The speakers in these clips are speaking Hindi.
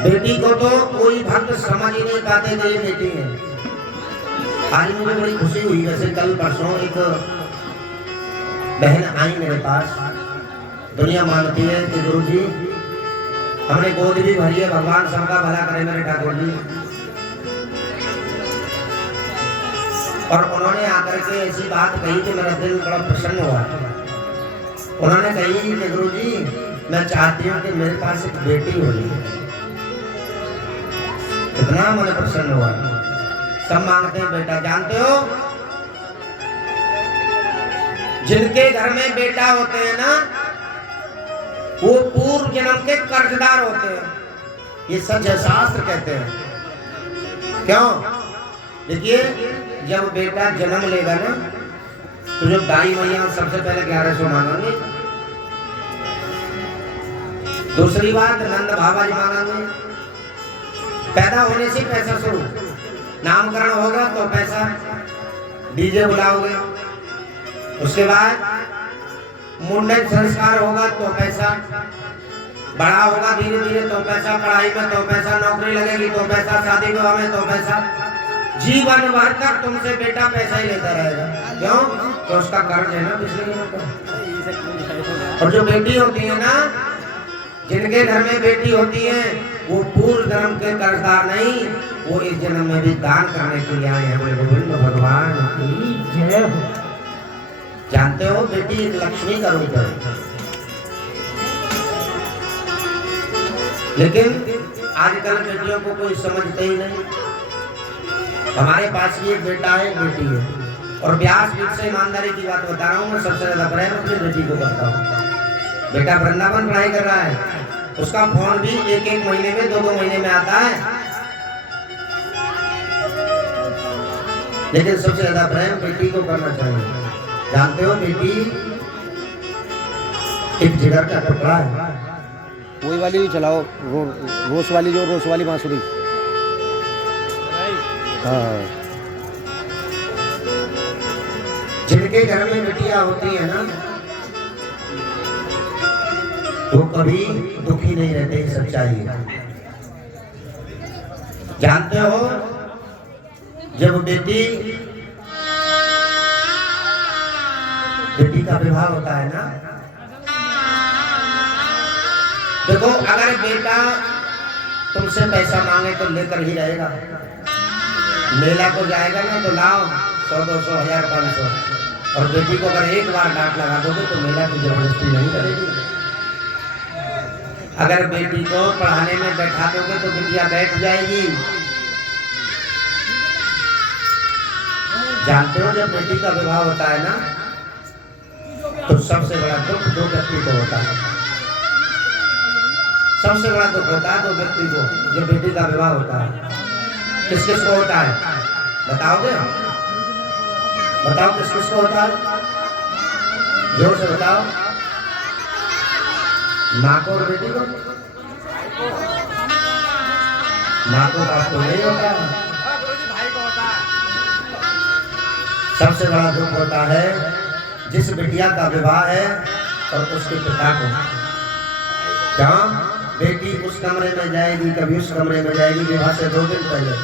बेटी को तो कोई भक्त समझ ही नहीं पाते कि ये बेटी है। आज मुझे बड़ी खुशी हुई, वैसे कल परसों एक बहन आई मेरे पास, दुनिया मानती है कि गुरु जी हमने गोद भी भरी है, भगवान सबका भला करे मेरे ठाकुर जी। और उन्होंने आकर के ऐसी बात कही कि मेरा दिल बड़ा प्रसन्न हुआ। उन्होंने कही कि गुरु जी मैं चाहती हूँ कि मेरे पास एक बेटी हो रही है। कितना मन प्रसन्न हुआ। सब मांगते हैं बेटा। जानते हो जिनके घर में बेटा होते हैं ना, वो पूर्व जन्म के कर्जदार होते हैं। ये सच है, शास्त्र कहते हैं। क्यों? देखिए जब बेटा जन्म लेगा ना, तो जो दाई मैया सबसे पहले 1100 मांगेंगे। दूसरी बात नंद बाबा जी मांगेंगे। पैदा होने से पैसा शुरू, नामकरण होगा तो पैसा, डीजे बुलाओगे, उसके बाद मुंडन संस्कार होगा तो पैसा, बड़ा होगा धीरे धीरे तो पैसा, पढ़ाई में तो पैसा, नौकरी लगेगी तो पैसा, शादी विवाह में तो पैसा, जीवन भर तक तुमसे बेटा पैसा ही लेता रहेगा। क्यों? तो उसका कर्ज है ना पिछले जन्म का। और जो बेटी होती है ना, जिनके घर में बेटी होती है, वो पूर्व जन्म के कर्जदार नहीं, वो इस जन्म में भी दान करने के लिए आए हैं। बोले गोविंद भगवान की जय हो। जानते हो बेटी एक लक्ष्मी का रूप है, लेकिन आजकल बेटियों को कोई समझते ही नहीं। हमारे पास भी एक बेटा है, एक बेटी है, और व्यास पीठ से ईमानदारी की बात बता रहा हूँ, मैं सबसे ज्यादा प्रेम अपनी बेटी को करता हूँ। बेटा वृंदावन पढ़ाई कर रहा है, उसका फोन भी एक महीने में 2 महीने में आता है, लेकिन सबसे ज्यादा प्रेम बेटी को करना चाहिए। जानते हो बेटी एक जिगर का टुकड़ा है। वही वाली चलाओ, रोस वाली, जो रोस वाली बांसुरी। हाँ, जिनके घर में बेटियां होती है ना, वो कभी दुखी नहीं रहते, सच्चाई है। जानते हो जब बेटी का विवाह होता है ना, देखो अगर बेटा तुमसे पैसा मांगे तो लेकर ही रहेगा। मेला को जाएगा ना तो लाओ 100, 200, 1000, 500। और बेटी को अगर एक बार डांट लगा दोगे तो मेला की जबरदस्ती नहीं करेगी। अगर बेटी को पढ़ाने में बैठा दोगे तो बिटिया बैठ जाएगी। जानते हो जब बेटी का विवाह होता है ना, तो सबसे बड़ा दुख 2 व्यक्ति को होता है। सबसे बड़ा दुख होता है 2 व्यक्ति को जब बेटी का विवाह होता है। किस किस को होता है बताओगे? बताओ किस किस को होता है, जोर से बताओ। माँ को और बेटी को? माँ को बाप को नहीं होता। सबसे बड़ा दुख होता है जिस बिटिया का विवाह है और उसके पिता को। क्या बेटी उस कमरे में जाएगी, कभी उस कमरे में जाएगी, विवाह से 2 दिन पहले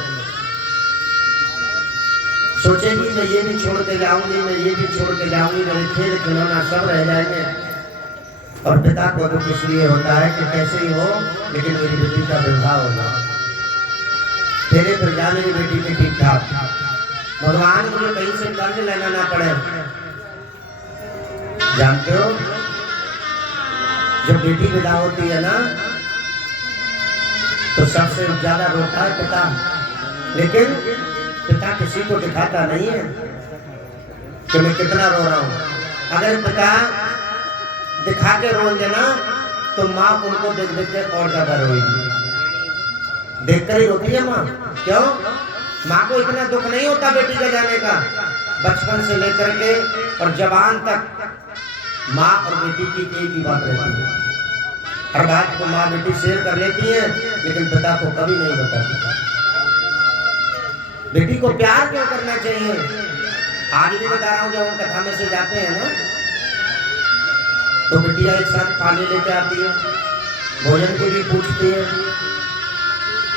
सोचेगी मैं ये भी छोड़ के जाऊंगी, मैं ये भी छोड़ के जाऊंगी, मेरे खेल खिलौना सब रह जाएंगे। और पिता को दुख इसलिए होता है कि कैसे ही हो लेकिन मेरी बेटी का विवाह होगा, तेरे फिर जा मेरी बेटी के ठीक ठाक। भगवान मुझे कहीं से कर्ज लेना ना पड़े। जानते हो जब बेटी विदा होती है ना, तो सबसे ज्यादा रोता है पिता, लेकिन पिता किसी को दिखाता नहीं है कि मैं कितना रो रहा हूं। अगर पिता दिखा के रो देना तो माँ उनको देख देख के और ज्यादा रोएगी। देखकर ही रोती है माँ। क्यों? माँ को इतना दुख नहीं होता बेटी के जाने का। बचपन से लेकर के और जवान तक माँ और बेटी की एक ही बात रहती है। हर बात को माँ बेटी शेयर कर लेती है, लेकिन पिता को कभी नहीं बताती। बेटी को प्यार क्यों करना चाहिए? आज भी बता रहा हूँ, जब हम कथा में से जाते हैं ना, तो बिटिया एक साथ पानी लेके आती है, भोजन की भी पूछती है,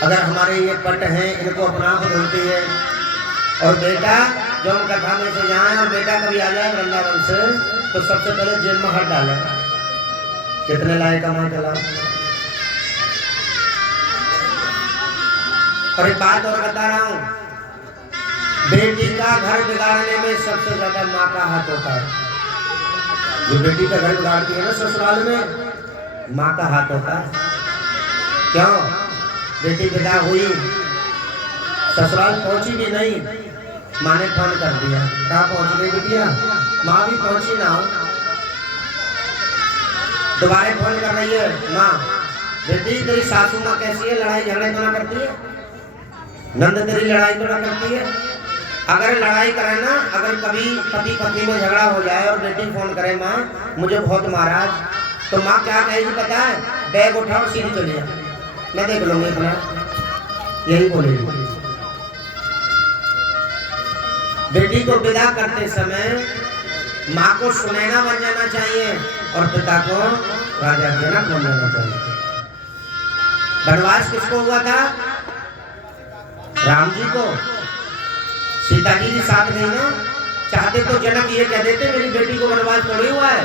अगर हमारे ये पट हैं इनको अपना बदलती है, और बेटा जो उनका काम से जाए और बेटा कभी आ जाए वृंदावन से तो सबसे पहले जेल में हाथ डाले, कितने लाए कमा चला। और एक बात और बता रहा हूं, बेटी का घर बिगाड़ने में सबसे ज्यादा माँ का हाथ होता है। जो बेटी का घर बिगाड़ती है ना ससुराल में, माँ का हाथ होता है। क्यों? बेटी विदा हुई, ससुराल पहुंची भी नहीं, माँ ने फोन कर दिया, कहाँ पहुंच गई बिटिया? माँ भी पहुंची ना हो, दोबारा फोन कर रही है, माँ बेटी तेरी सासू माँ कैसी है, लड़ाई झगड़े तो ना करती है? नंद तेरी लड़ाई तो ना करती है? अगर लड़ाई करे ना, अगर कभी पति पत्नी में झगड़ा हो जाए और बेटी फोन करे, माँ मुझे बहुत मारा, तो माँ क्या कहेगी पता है? बैग उठाओ सीधी चली जा, मैं देख लूंगी अपना, यही बोलेगी। बेटी को विदा करते समय माँ को सुनैना बन जाना चाहिए और पिता को राजा जनक बन जाना चाहिए। वनवास किसको हुआ था? राम जी को। सीता जी के साथ नहीं ना, चाहते तो जनक ये कह देते मेरी बेटी को वनवास थोड़ी हुआ है,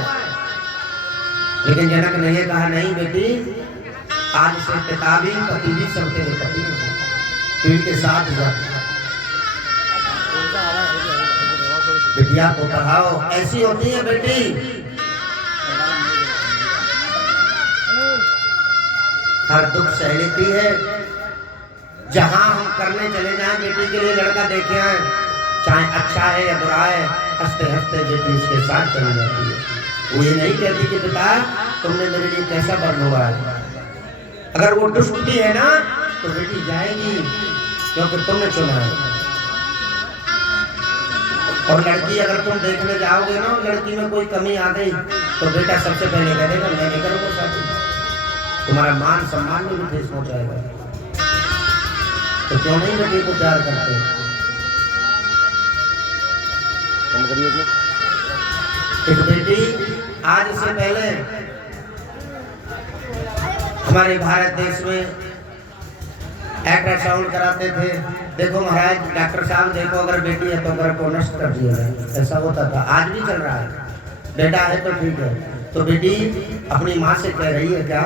लेकिन जनक ने ये कहा नहीं बेटी, आज से पिता भी पति भी सब तेरे पति हैं, तू इनके साथ जा, बिटिया को पढ़ाओ। ऐसी होती है बेटी, हर दुख सह लेती है। जहां हम करने चले जाएं बेटी के लिए लड़का देखे आए, चाहे अच्छा है या बुरा है, हंसते हंसते बेटी उसके साथ चली जाती है। वो ये नहीं कहती कि पिता तुमने मेरे लिए कैसा बनवा है। अगर वो दुष्ट भी है ना तो बेटी जाएगी, क्योंकि तुमने चुना है। और लड़की अगर तुम देखने जाओगे ना, लड़की में कोई कमी आ गई तो बेटा सबसे पहले कह देगा मैं नहीं करूँगा शादी, तुम्हारा मान सम्मान में भी ठेस पहुंचाएगा। तो क्यों नहीं बेटी को प्यार करते? एक बेटी आज से पहले हमारे भारत देश में अल्ट्रासाउंड कराते थे। देखो महाराज डॉक्टर साहब, देखो अगर बेटी है तो घर को नष्ट कर दिया जाए, ऐसा होता था, आज भी चल रहा है। बेटा है तो ठीक है। तो बेटी अपनी माँ से कह रही है क्या?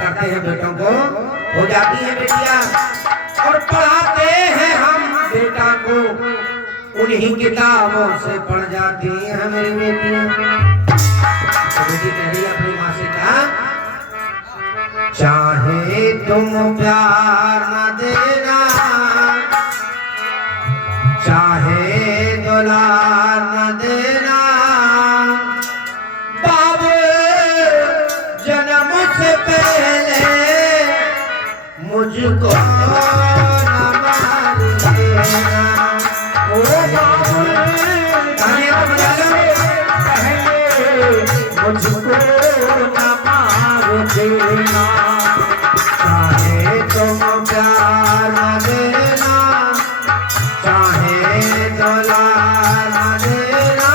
करते हैं बेटों को, हो जाती है बेटियां, और पढ़ाते हैं हम बेटा को, उन्हीं किताबों से पढ़ जाती हैं मेरी बेटियां। तो बेटी कह रही है अपनी माँ से क्या? चाहे तुम प्यार न देना, चाहे दुलार न देना, मुझको न मार देना, मुझको न मार देना, चाहे तुम प्यार न देना, चाहे दुलार न देना,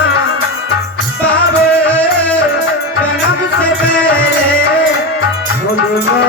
बाबू जन्म से पहले मुझको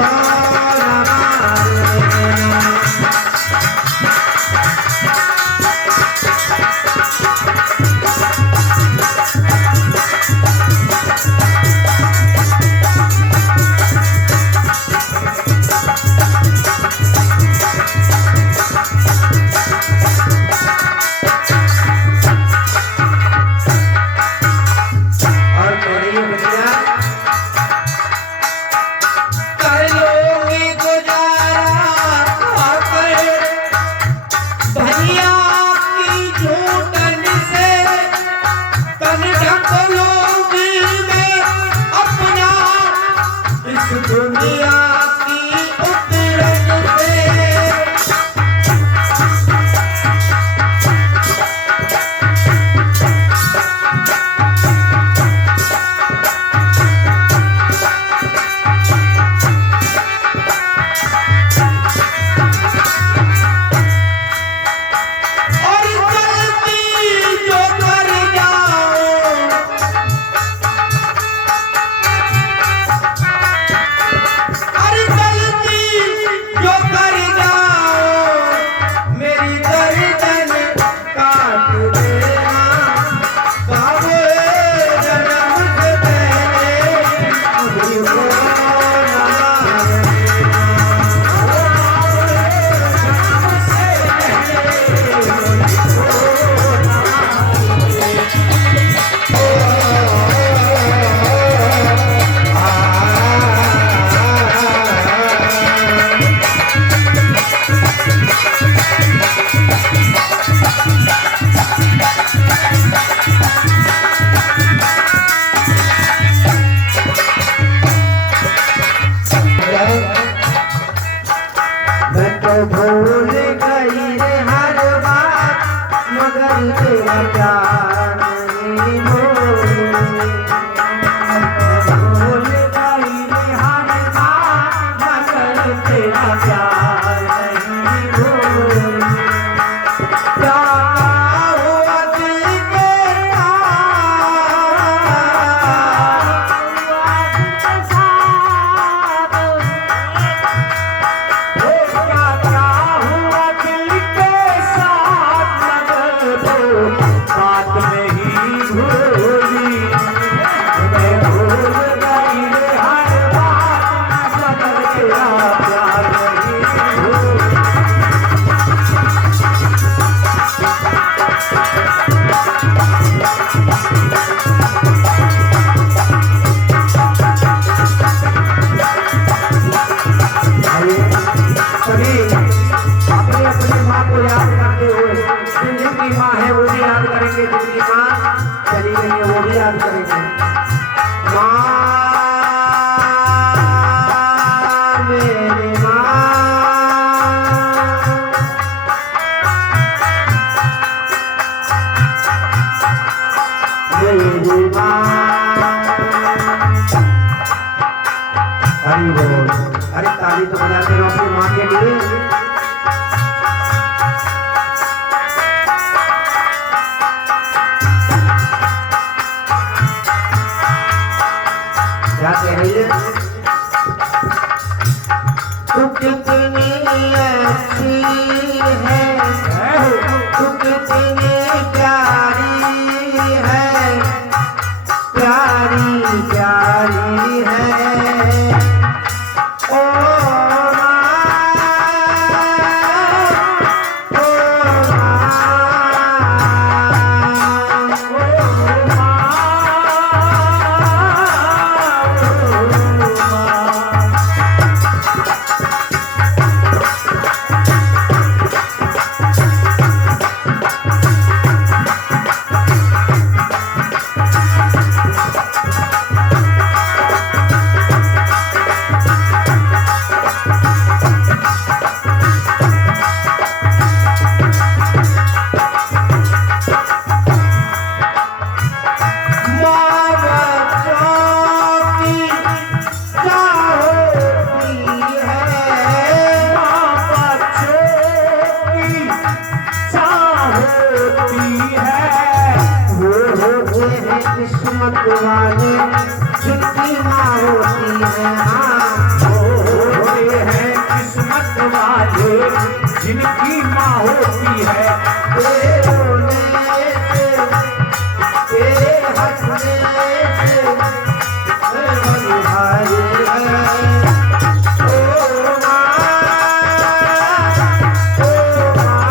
भूल गई रे हर बात मगर तेरा प्यार नहीं भूली। भूल गई रे हर बात मगर तेरा प्यार नहीं भूली। क्या हुआ दिल के जिनकी माँ चली गई है वो भी याद करेंगे। माँ मेरी माँ, मेरी माँ। हरि बोल। अरे ताली तो बजाते रहो अपनी माँ के लिए। तू कितनी अच्छी है, तू कितनी प्यारी है, प्यारी प्यारी है। ओ किस्मत वाले जिनकी माँ होती है, हाँ ये है किस्मत वाले जिनकी माँ होती है। तेरे रोने से, तेरे हंसने से मन भारी है। ओ माँ, ओ माँ।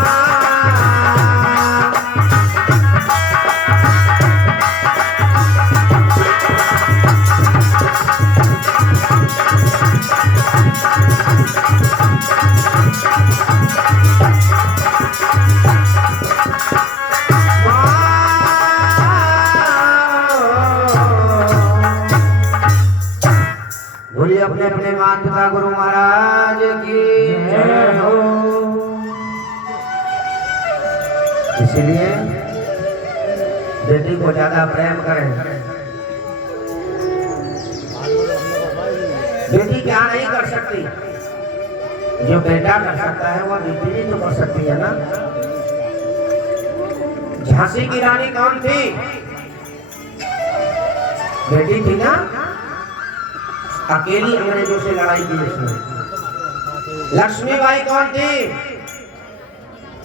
बोलिए अपने अपने माता पिता गुरु महाराज की जय हो। इसलिए बेटी को ज्यादा प्रेम करें। बेटी क्या नहीं कर सकती, जो बेटा कर सकता है वह बेटी भी तो कर सकती है ना। झांसी की रानी कौन थी? बेटी थी ना। अकेली अंग्रेजों से लड़ाई की उसने। लक्ष्मीबाई कौन थी?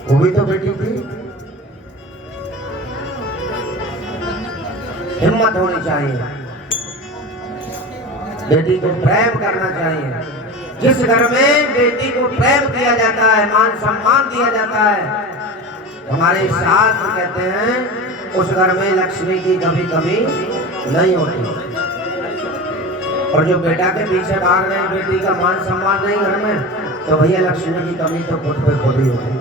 वो भी तो बेटी थी। हिम्मत होनी चाहिए, बेटी को प्रेम करना चाहिए। जिस घर में बेटी को प्रेम किया जाता है, मान सम्मान दिया जाता है, हमारे शास्त्र कहते हैं उस घर में लक्ष्मी की कभी कभी नहीं होती। और जो बेटा के पीछे भाग रहे हैं, बेटी का मान सम्मान नहीं घर में, तो भैया लक्ष्मी की कमी तो खुद पे खुद ही होगी।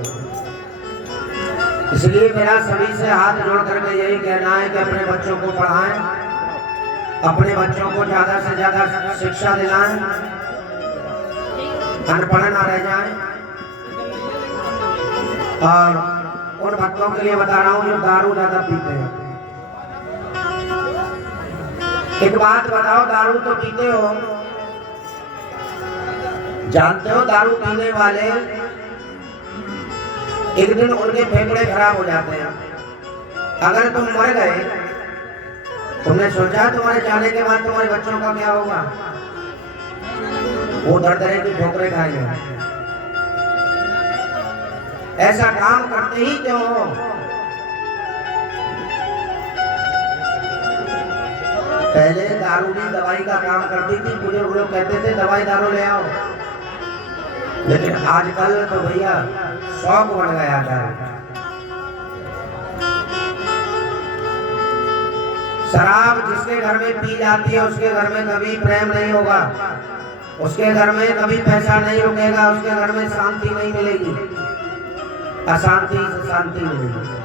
इसलिए मेरा सभी से हाथ जोड़ करके यही कहना है कि अपने बच्चों को पढ़ाएं, अपने बच्चों को ज्यादा से ज्यादा शिक्षा दिलाएं, अनपढ़ ना रह जाएं। और उन भक्तों के लिए बता रहा हूँ जो दारू ज्यादा पीते हैं। एक बात बताओ, दारू तो पीते हो, जानते हो दारू पीने वाले एक दिन उनके फेफड़े खराब हो जाते हैं। अगर तुम मर गए, तुमने सोचा तुम्हारे जाने के बाद तुम्हारे बच्चों का क्या होगा? वो दर तरह की ठोकरें खाएंगे। ऐसा काम करते ही क्यों हो? पहले दारू भी दवाई का काम करती थी। बुजुर्ग लोग कहते थे दवाई दारू ले आओ, लेकिन आजकल तो भैया शौक बन गया था। शराब जिसके घर में पी जाती है उसके घर में कभी प्रेम नहीं होगा, उसके घर में कभी पैसा नहीं रुकेगा, उसके घर में शांति नहीं मिलेगी, अशांति से शांति मिलेगी।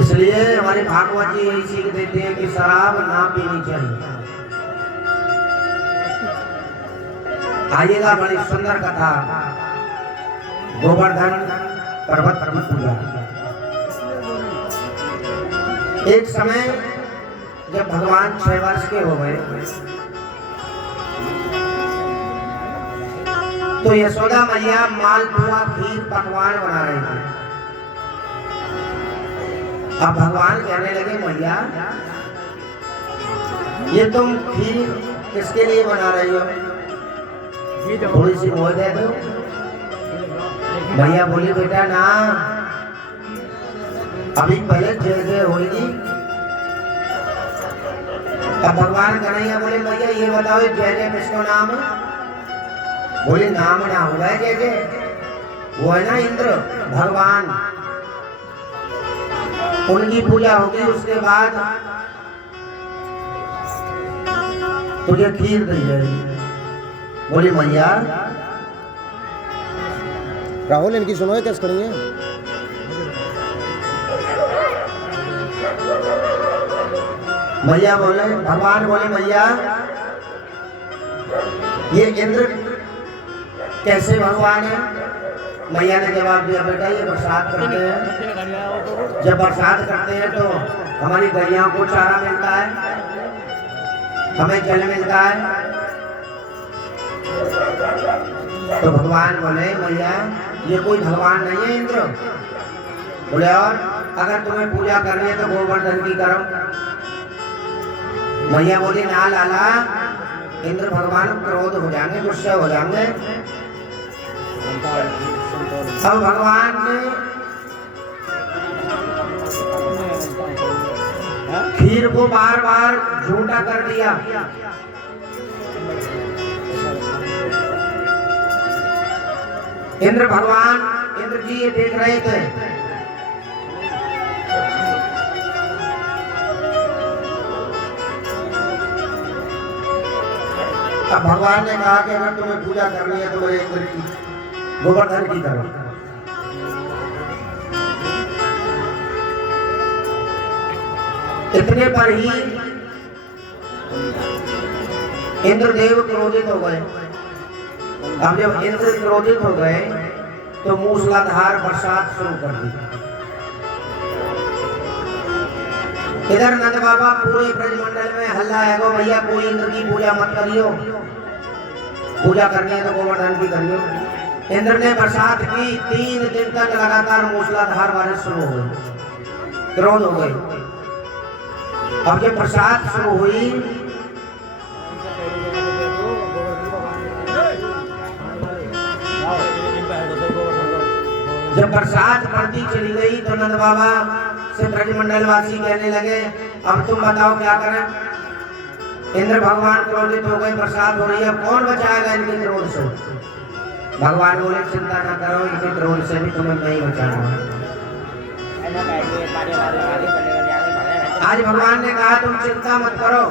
इसलिए हमारे भागवत जी यही सीख देते हैं कि शराब ना पीनी चाहिए। आइएगा, बड़ी सुंदर कथा, गोवर्धन पर्वत पूजा। एक समय जब भगवान 6 वर्ष के हो गए तो यशोदा मैया मालपुआ खीर पकवान बना रही थी। अब भगवान कहने लगे, मैया ये तुम खीर किसके लिए बना रही हो? थोड़ी सी मोह दे दो। मैया बोली, बेटा ना, अभी पहले जय जय होगी। अब भगवान कन्हैया बोले, मैया ये बताओ जय जय किसको नाम है? बोले, नाम ना हुआ है जय जय, वो है ना इंद्र भगवान, उनकी पूजा होगी, उसके बाद तुझे खीर दी जाएगी। बोली, मैया राहुल इनकी सुनो, है कैसे खड़ी है? मैया बोले, भगवान बोले, मैया ये इंद्र कैसे भगवान है? मैया ने जवाब दिया, बेटा ये बरसात करते हैं, जब बरसात करते हैं तो हमारी गैया को चारा मिलता है, हमें जल मिलता है। तो भगवान बोले, मैया ये कोई भगवान नहीं है इंद्र। बोले, और अगर तुम्हें पूजा करनी है तो गोवर्धन की करो। मैया बोली, ना लाला, इंद्र भगवान क्रोध हो जाएंगे, गुस्सा हो जाएंगे। अब भगवान ने खीर को बार बार झूठा कर दिया। इंद्र भगवान, इंद्र जी ये देख रहे थे। अब भगवान ने कहा कि अगर तुम्हें पूजा करनी है तो मेरे इंद्र की, गोवर्धन की करो। इतने पर ही इंद्रदेव क्रोधित हो गए। अब जब इंद्र क्रोधित हो गए तो मूसलाधार बरसात शुरू कर दी। इधर नंद बाबा पूरे ब्रजमंडल में हल्ला है, गो भैया कोई इंद्र की पूजा मत करियो, पूजा करनी है तो गोवर्धन की करियो। इंद्र ने बरसात की, 3 दिन तक लगातार मूसलाधार बारिश शुरू हो गई, क्रोध हो गई। अब जब बरसात शुरू हुई जब बरसात पड़ती चली गई तो नंद बाबा से ब्रजमंडल वासी कहने लगे, अब तुम बताओ क्या करें? इंद्र भगवान क्रोधित हो गए, बरसात हो रही है, कौन बचाएगा इनके क्रोध से? भगवान बोले, चिंता न करो, इनके क्रोध से भी तुम्हें नहीं बचाना। आज भगवान ने कहा तुम चिंता मत करो।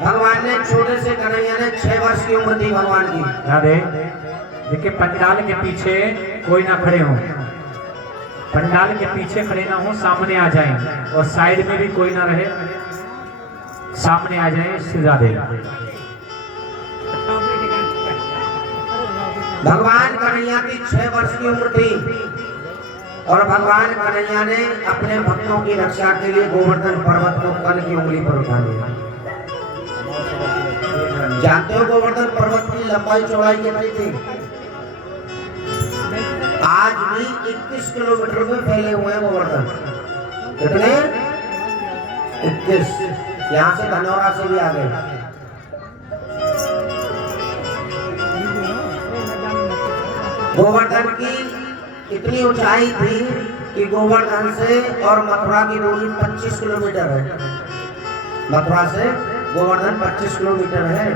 भगवान ने छोटे से कन्हैया ने 6 वर्ष की उम्र थी भगवान की। देखिए पंडाल के पीछे कोई ना खड़े हो, पंडाल के पीछे खड़े ना हो, सामने आ जाएं और साइड में भी कोई ना रहे, सामने आ जाएं, इससे ज्यादा। भगवान कन्हैया की 6 वर्ष की उम्र थी और भगवान कन्हैया ने अपने भक्तों की रक्षा के लिए गोवर्धन पर्वत को कल की उंगली पर उठा लिया। जानते हो गोवर्धन पर्वत की लंबाई चौड़ाई कितनी थी? आज भी 21 किलोमीटर में फैले हुए हैं गोवर्धन। कितने? 21। यहाँ से धनौरा से भी आ गए। गोवर्धन की इतनी ऊंचाई थी कि गोवर्धन से और मथुरा की दूरी 25 किलोमीटर है। मथुरा से गोवर्धन 25 किलोमीटर है।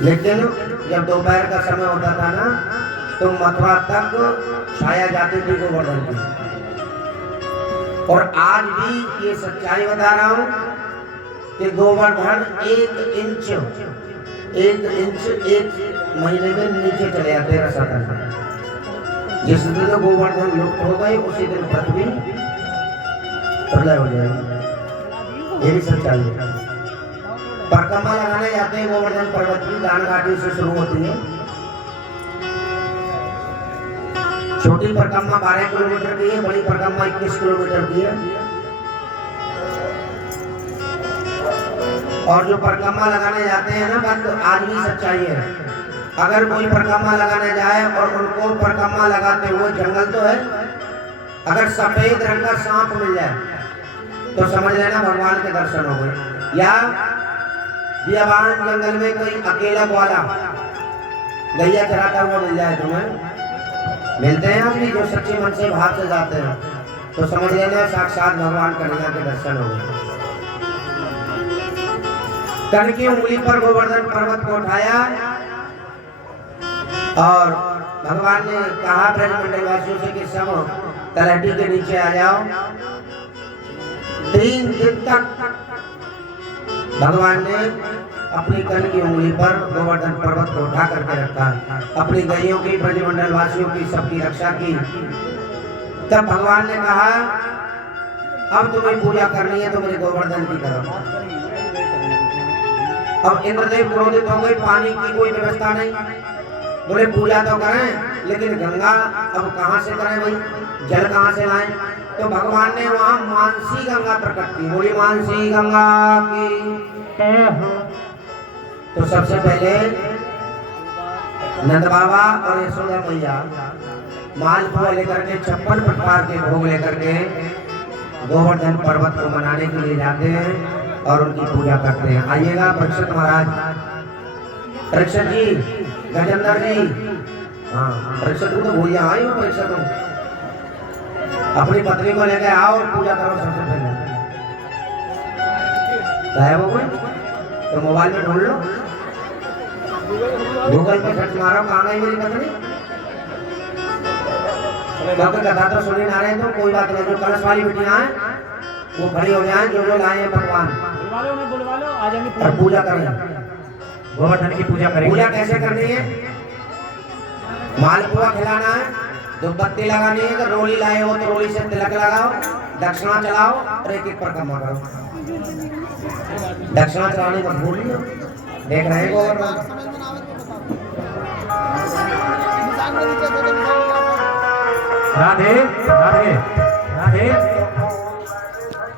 लेकिन जब दोपहर का समय होता था ना तो मथुरा तक छाया जाती थी गोवर्धन की। और आज भी ये सच्चाई बता रहा हूं कि गोवर्धन 1 इंच 1 महीने में नीचे चले जाते हैं सतह से। जिस दिन तो गोवर्धन लुप्त हो गए उसी दिन पृथ्वी प्रलय हो जाएगी। ये भी सच्चाई है। परिक्रमा लगाने जाते हैं गोवर्धन पर्वत की, दान घाटी से शुरू होती है। छोटी परिक्रमा 12 किलोमीटर की है, बड़ी परिक्रमा 21 किलोमीटर की है। और जो परिक्रमा लगाने जाते हैं ना बंद, आज भी सच्चाई है। अगर कोई परिक्रमा लगाने जाए और उनको परिक्रमा लगाते हुए जंगल तो है, अगर सफेद रंग का सांप मिल जाए तो समझ लेना भगवान के दर्शन हो गए। या बियाबान जंगल में कोई अकेला ग्वाला गैया चराता हुआ मिल जाए तुम्हें, मिलते हैं आदमी जो सच्चे मन से भाव से जाते हैं, तो समझ लेना साक्षात भगवान कन्हैया के दर्शन हो गए। कल की उंगली पर गोवर्धन पर्वत को उठाया और भगवान ने कहा ब्रजमंडल वासियों से कि सब तलहटी के नीचे आ जाओ। 3 दिन तक भगवान ने अपनी कल की उंगली पर गोवर्धन पर्वत को उठा करके रखा, अपनी गैयों की, ब्रजमंडल वासियों की, सबकी रक्षा की। तब भगवान ने कहा अब तुम्हें पूजा करनी है तो मेरे गोवर्धन की करो। अब इंद्रदेव क्रोधित हो गए, पानी की कोई व्यवस्था नहीं। बोले पूजा तो करें लेकिन गंगा अब कहाँ से करें भाई, जल कहाँ से लाएं? तो भगवान ने वहां मानसी गंगा प्रकट की। बोली मानसी गंगा की। तो सबसे पहले नंद बाबा और यशोदा मैया मालपुआ लेकर के 56 प्रकार के भोग लेकर के गोवर्धन पर्वत को मनाने के लिए जाते हैं और उनकी पूजा करते हैं। आइएगा परीक्षित महाराज, परीक्षित जी, गजेंद्र जी, हाँ परीक्षित को तो भूलिया आई मैं परीक्षित हूँ। अपनी पत्नी को लेकर आओ और पूजा करो सबसे पहले। गायब हो गए तो मोबाइल में ढूंढ लो, गूगल पे सर्च मारो कहाँ गई मेरी पत्नी। क्योंकि कथा तो सुनी ना रहे तो कोई बात नहीं, जो कलश वाली बिटियां हैं वो खड़ी हो जाए, जो लाए हैं भगवान और पूजा करें। गोवर्धन की पूजा करेंगे। पूजा कैसे करनी है? मालपुआ खिलाना है, धूपबत्ती लगानी है, तो रोली लाए हो तो रोली से तिलक लगाओ, दक्षिणा चलाओ और 1-1 परिक्रमा करो। दक्षिणा चलाने मत भूलिए। देख रहे हैं गोवर्धन। राधे राधे राधे।